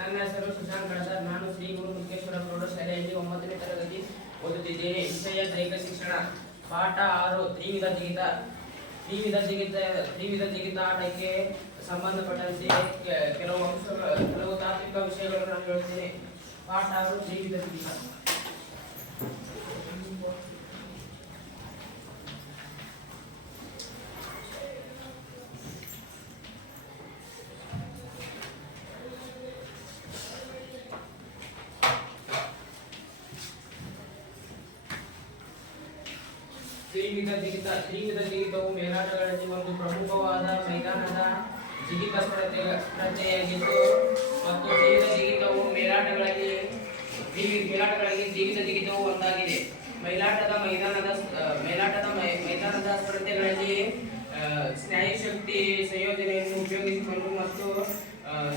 ನನ್ನ ಹೆಸರು ಸುಶಾಂತ್ ಕಳಸರ್. ನಾನು ಶ್ರೀ ಗುರು ಮುಖೇಶ್ವರ ಪ್ರೌಢಶಾಲೆಯಲ್ಲಿ 9ನೇ ತರಗತಿ ಓದುತ್ತಿದ್ದೇನೆ. ವಿಷಯ ದೈಹಿಕ ಶಿಕ್ಷಣ. ಪಾಠ 6 ತ್ರಿವಿಧ ಜಿಗಿತ. ತ್ರಿವಿಧ ಜಿಗಿತಾಟಕ್ಕೆ ಸಂಬಂಧಪಟ್ಟಂತೆ ಕೆಲವು ತಾತ್ವಿಕ ವಿಷಯಗಳನ್ನು ನಾನು ಹೇಳುತ್ತೇನೆ. ಪಾಠ 6 ತ್ರಿವಿಧ ಜಿಗಿತ. ತ್ರಿವಿಧ ಜಿಗಿತವು ಮೇಲಾಟಗಳಲ್ಲಿ ಒಂದು ಪ್ರಮುಖವಾದ ಮೈದಾನದ ಜಿಗಿತ ಸ್ಪರ್ಧೆಯಾಗಿದ್ದು ಮತ್ತು ತ್ರಿವಿಧ ಜಿಗಿತವು ಮೇಲಾಟಗಳಲ್ಲಿ ತ್ರಿವಿಧ ಜಿಗಿತವು ಒಂದಾಗಿದೆ. ಮೇಲಾಟದ ಮೈದಾನದ ಸ್ಪರ್ಧೆಗಳಲ್ಲಿ ಸ್ನಾಯುಶಕ್ತಿ ಸಂಯೋಜನೆಯನ್ನು ಉಪಯೋಗಿಸಿಕೊಂಡು ಮತ್ತು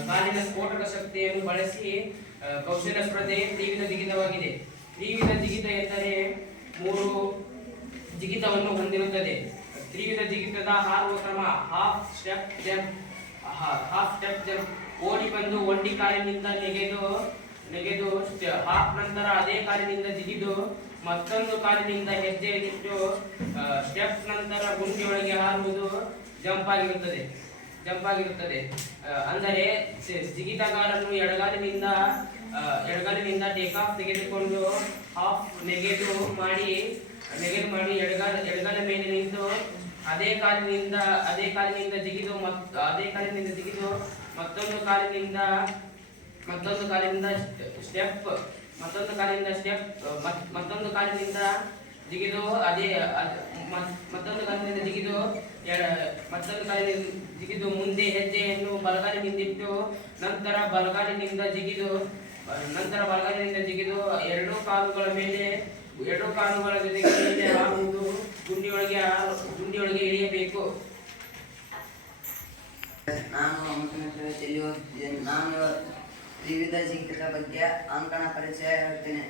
ಕಾಲಿನ ಸ್ಫೋಟಕ ಶಕ್ತಿಯನ್ನು ಬಳಸಿ ಕೌಶಲ ಸ್ಪರ್ಧೆ ತ್ರಿವಿಧ ಜಿಗಿತವಾಗಿದೆ. ತ್ರಿವಿಧ ಜಿಗಿತ ಎಂದರೆ 3 ಜಿಗಿತವನ್ನು ಹೊಂದಿರುತ್ತದೆ. ತ್ರಿವಿಧ ಜಿಗಿತದ ಹಾರುವ ಕ್ರಮ: ಹಾಫ್ ಸ್ಟೆಪ್ ಜಂಪ್. ಓಡಿ ಬಂದು ಒಂಟಿ ಕಾಲಿನಿಂದ ನೆಗೆದು ಹಾಫ್, ನಂತರ ಅದೇ ಕಾಲಿನಿಂದ ಜಿಗಿದು ಮತ್ತೊಂದು ಕಾಲಿನಿಂದ ಹೆಜ್ಜೆ ಇಟ್ಟು ಸ್ಟೆಪ್, ನಂತರ ಗುಂಡಿಯೊಳಗೆ ಹಾರುವುದು ಜಂಪ್ ಆಗಿರುತ್ತದೆ. ಅಂದರೆ ಜಿಗಿತಗಾರನು ಎಡಗಾಲಿನಿಂದ ಟೇಕಾಫ್ ತೆಗೆದುಕೊಂಡು ಹಾಫ್ ನೆಗೆದು ಮಾಡಿ ಎಡಗಾಲ ಮೇಲೆ ನಿಂತು ಅದೇ ಕಾಲಿನಿಂದ ಜಿಗಿದು ಮತ್ತೊಂದು ಕಾಲಿನಿಂದ ಸ್ಟೆಪ್, ಮತ್ತೊಂದು ಕಾಲಿನಿಂದ ಜಿಗಿದು ಮುಂದೆ ಹೆಜ್ಜೆಯನ್ನು ಬಲಗಾಲಿನಿಂದಿಟ್ಟು ನಂತರ ಬಲಗಾಲಿನಿಂದ ಜಿಗಿದು ಎರಡು ಕಾಲುಗಳ ಜೊತೆಗೆ ಮೇಲೆ ಹಾರುವುದು, ಗುಂಡಿಯೊಳಗೆ ಇಳಿಯಬೇಕು. ನಾನು ತ್ರಿವಿಧ ಜಿಗಿತದ ಬಗ್ಗೆ ಅಂಕಣ ಪರಿಚಯ ಹೇಳ್ತೇನೆ.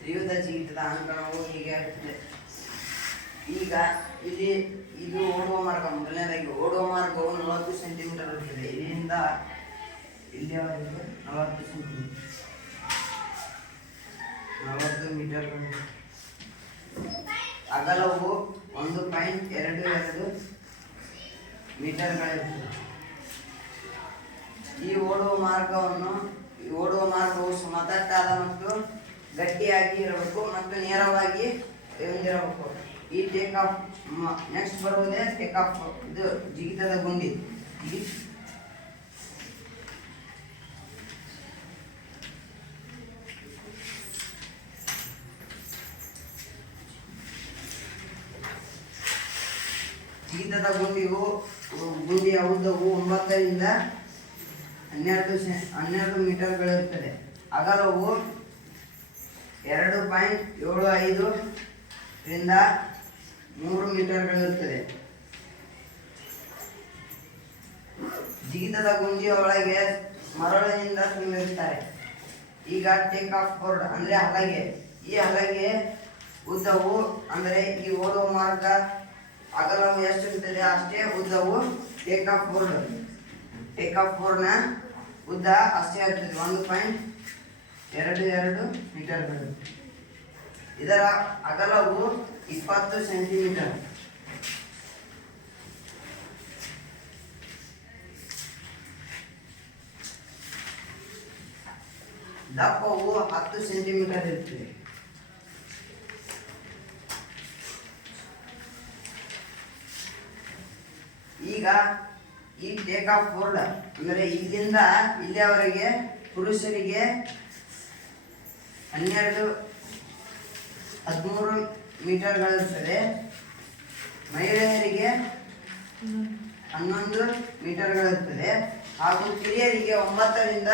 ತ್ರಿವಿಧ ಜಿಗಿತದ ಅಂಕಣವು ಹೀಗೆ ಇರುತ್ತದೆ. ಈಗ ಇದು ಓಡುವ ಮಾರ್ಗ. ಮೊದಲನೇದಾಗಿ ಓಡುವ ಮಾರ್ಗವು 40 ಸೆಂಟಿಮೀಟರ್ ಇರುತ್ತದೆ. ಇಲ್ಲಿಂದ ಇಲ್ಲಿಯವರೆಗೆ 40 ಸೆಂಟಿಮೀಟರ್, 40 ಮೀಟರ್ಗಳು. ಅಗಲವು 1.22 ಮೀಟರ್ಗಳಿರುತ್ತದೆ. ಈ ಓಡುವ ಮಾರ್ಗವು ಸಮತಟ್ಟಾದ ಮತ್ತು ಗಟ್ಟಿಯಾಗಿ ಇರಬೇಕು ಮತ್ತು ನೇರವಾಗಿ ಹೊಂದಿರಬೇಕು. ಈ ಟೇಕ್ ಆಫ್ ನೆಕ್ಸ್ಟ್ ಬರುವುದೇ ಟೇಕ್ ಆಫ್. ಇದು ಜಿಗಿತದ ಗುಂಡಿ. ಜಿಗಿತದ ಗುಂಡಿಯ ಉದ್ದವು 9 ರಿಂದ 12 ಮೀಟರ್ಗಳಿರುತ್ತದೆ. ಅಗಲವು 2.75 ರಿಂದ 3 ಮೀಟರ್ಗಳಿರುತ್ತದೆ. ಜಿಗಿತದ ಗುಂಡಿಯ ಒಳಗೆ ಮರಳಿನಿಂದ ತುಂಬಿರುತ್ತಾರೆ. ಈಗ ಟೇಕ್ ಆಫ್ ಬೋರ್ಡ್ ಅಂದರೆ ಹಲಗೆ. ಈ ಹಲಗೆ ಉದ್ದವು ಅಂದರೆ ಈ ಓಡುವ ಮಾರ್ಗ ಅಗಲವು ಎಷ್ಟಿರುತ್ತದೆ ಅಷ್ಟೇ ಉದ್ದವು ಟೇಕ್ ಆಫ್ ಬೋರ್ಡ್ನ ಉದ್ದ ಅಷ್ಟೇ ಇರ್ತದೆ, 1.22 ಮೀಟರ್ಗಳು. ಇದರ ಅಗಲವು 20 ಸೆಂಟಿಮೀಟರ್. ದಪ್ಪವು 10 ಸೆಂಟಿಮೀಟರ್ ಇರುತ್ತದೆ. ಈಗ ಈ ಟೇಕ್ ಆಫ್ ಬೋರ್ಡ್ ಅಂದರೆ ಇಲ್ಲಿಂದ ಇಲ್ಲಿಯವರೆಗೆ ಪುರುಷರಿಗೆ 13 ಮೀಟರ್ಗಳಿರುತ್ತದೆ, ಮಹಿಳೆಯರಿಗೆ 11 ಮೀಟರ್ಗಳಿರುತ್ತದೆ ಹಾಗೂ ಕಿರಿಯರಿಗೆ 9ರಿಂದ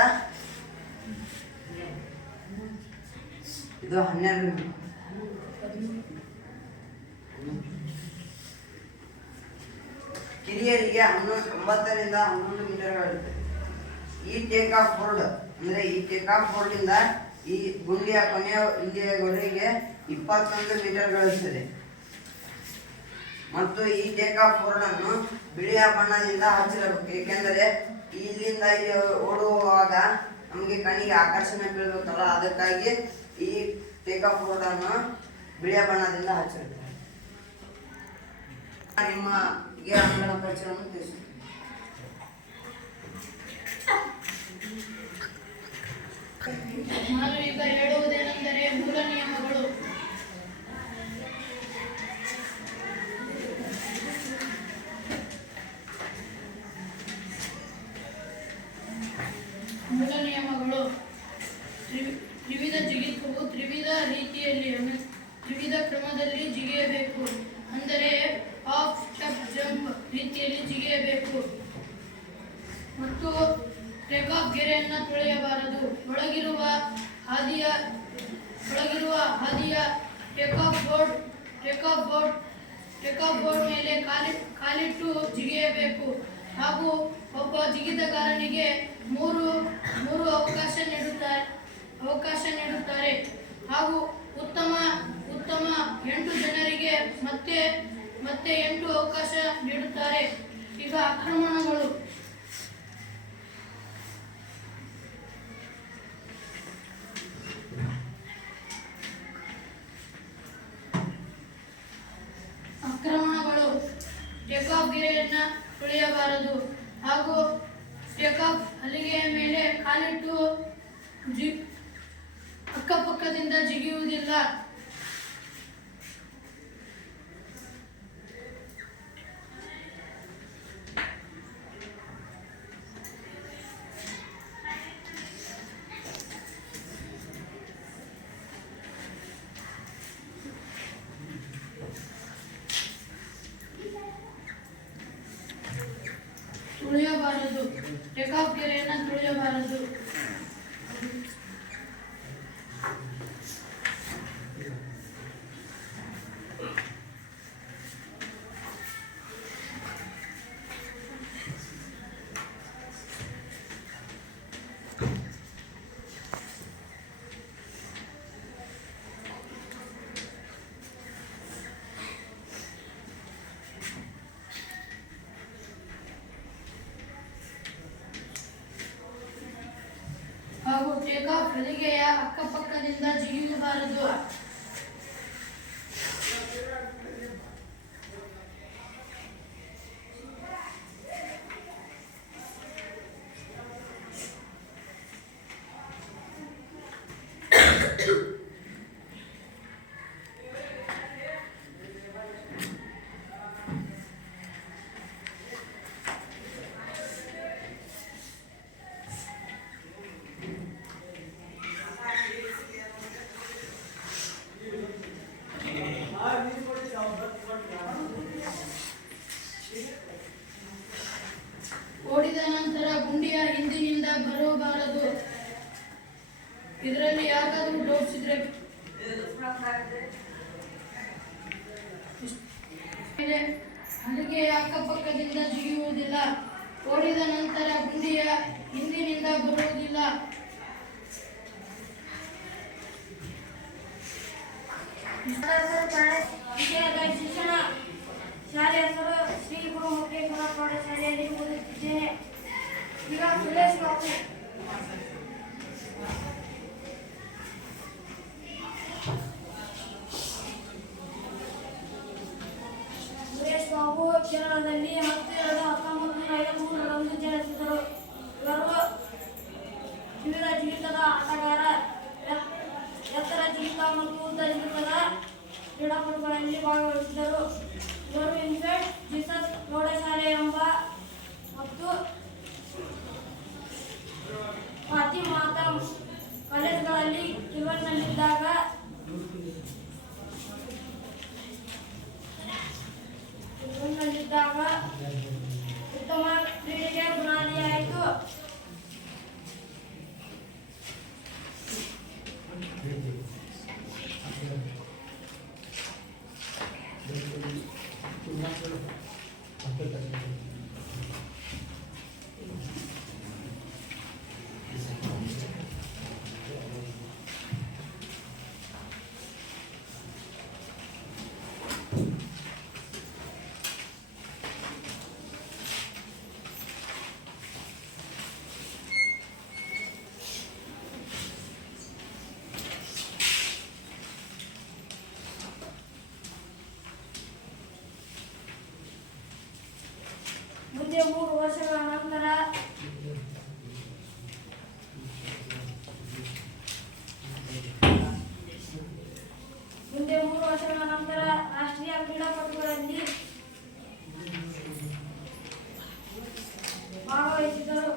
ಇದು 12 ಕಿರಿಯರಿಗೆ 9ರಿಂದ 11 ಮೀಟರ್ಗಳಿರುತ್ತದೆ. ಈ ಟೇಕ್ ಆಫ್ ಬೋರ್ಡ್ ಅಂದರೆ ಈ ಟೇಕ್ ಆಫ್ ಬೋರ್ಡಿಂದ ಈ ಗುಂಡಿಯ ಕೊನೆಯ ಇಲ್ಲಿಯವರೆಗೆ 21 ಮೀಟರ್ಗಳಿರುತ್ತದೆ ಮತ್ತು ಈ ಟೇಕ್ ಆಫ್ ಬೋರ್ಡ್ ಅನ್ನು ಬಿಳಿಯ ಬಣ್ಣದಿಂದ ಹಚ್ಚಿರಬೇಕು. ಏಕೆಂದರೆ ಇಲ್ಲಿಂದ ಇಲ್ಲಿ ಓಡುವಾಗ ನಮಗೆ ಕಣ್ಣಿಗೆ ಆಕರ್ಷಣೆ ಬೀಳಬೇಕಲ್ಲ, ಅದಕ್ಕಾಗಿ ಈ ಟೇಕ್ ಆಫ್ ಬೋರ್ಡ್ ಅನ್ನು ಬಿಳಿಯ ಬಣ್ಣದಿಂದ ಹಚ್ಚಿರುತ್ತಾರೆ. ನಿಮಗೆ ಅಂಗಣ ಪರಿಚಯವನ್ನು ತಿಳಿಸುತ್ತೇನೆ. ನಾನು ಈಗ ಹೇಳುವುದೇನೆಂದರೆ ಮೂಲ ನಿಯಮಗಳು. ಮೂಲ ನಿಯಮಗಳು. ತ್ರಿವಿಧ ಜಿಗಿತವು ತ್ರಿವಿಧ ರೀತಿಯಲ್ಲಿ ತ್ರಿವಿಧ ಕ್ರಮದಲ್ಲಿ ಜಿಗಿಯಬೇಕು. ಅಂದರೆ ಆಫ್ ಸ್ಟೆಪ್ ಜಂಪ್ ರೀತಿಯಲ್ಲಿ ಜಿಗಿಯಬೇಕು ಮತ್ತು ಟೇಕ್ ಆಫ್ ಗೆರೆಯನ್ನು ತೊಳೆಯಬಾರದು. ಒಳಗಿರುವ ಹಾದಿಯ ಟೇಕ್ ಆಫ್ ಬೋರ್ಡ್ ಮೇಲೆ ಕಾಲಿಟ್ಟು ಜಿಗಿಯಬೇಕು ಹಾಗೂ ಒಬ್ಬ ಜಿಗಿತಗಾರನಿಗೆ ಮೂರು ಅವಕಾಶ ನೀಡುತ್ತಾರೆ ಹಾಗೂ ಉತ್ತಮ 8 ಜನರಿಗೆ ಮತ್ತೆ 8 ಅವಕಾಶ ನೀಡುತ್ತಾರೆ. ಈಗ ಆಕ್ರಮಣಗಳು. ಟೇಕ್ ಆಫ್ ಗೆರೆಯನ್ನು ತುಳಿಯಬಾರದು ಹಾಗೂ ಟೇಕ್ ಆಫ್ ಹಲಿಗೆಯ ಮೇಲೆ ಕಾಲಿಟ್ಟು ಅಕ್ಕಪಕ್ಕದಿಂದ ಜಿಗಿಯುವುದಿಲ್ಲ. ತುಳಿಯಬಾರದು. ಟೇಕ್ ಆಫ್ ಗೆರೆಯನ್ನು ತುಳಿಯಬಾರದು. ಹಾಗೂ ಟೇಕ್ ಆಫ್ ಹಲಿಗೆಯ ಅಕ್ಕಪಕ್ಕದಿಂದ ಜಿಗಿಯಬಾರದು. ಓಡಿದ ನಂತರ ಗುಂಡಿಯ ಹಿಂದಿನಿಂದ ಬರಬಾರದು. ಇದರಲ್ಲಿ ಯಾರಿಗಾದ್ರೂ ಡೌಟ್ಸ್ ಇದ್ರೆ ಹಲಿಗೆಯ ಅಕ್ಕಪಕ್ಕದಿಂದ ಜಿಗಿಯುವುದಿಲ್ಲ. ಓಡಿದ ನಂತರ ಗುಂಡಿಯ ಹಿಂದಿನಿಂದ ಬರುವುದಿಲ್ಲ. ವಿಷಯದ ಶಿಕ್ಷಣ ಶಾಲೆ ಹೆಸರು ಶ್ರೀ ಗುರು ಮುಖೇಶ್ವರ ಪ್ರೌಢಶಾಲೆಯಲ್ಲಿ ಓದುತ್ತಿದ್ದೇನೆ. ಈಗ ಸುರೇಶ್ ಬಾಬು. ಸುರೇಶ್ ಬಾಬು ಕೇರಳದಲ್ಲಿ 10/2/1953 ಜನಿಸಿದರು. ಇವರು ವಿವಿಧ ಜಿಗಿತದ ಆಟಗಾರ, ಎತ್ತರ ಜಿಗಿತ ಮತ್ತು ಉದ್ದ ಜಿಗಿತದ ಕ್ರೀಡಾಪಟುಗಳಲ್ಲಿ ಭಾಗವಹಿಸಿದರು. ಇವರು ಇನ್ಫೆಂಟ್ ಜೀಸಸ್ ಪ್ರೌಢಶಾಲೆ ಎಂಬ ಮತ್ತು ಮುಂದೆ 3 ವರ್ಷಗಳ ನಂತರ ರಾಷ್ಟ್ರೀಯ ಕ್ರೀಡಾಪಟುಗಳಲ್ಲಿ ಭಾಗವಹಿಸಿದರು.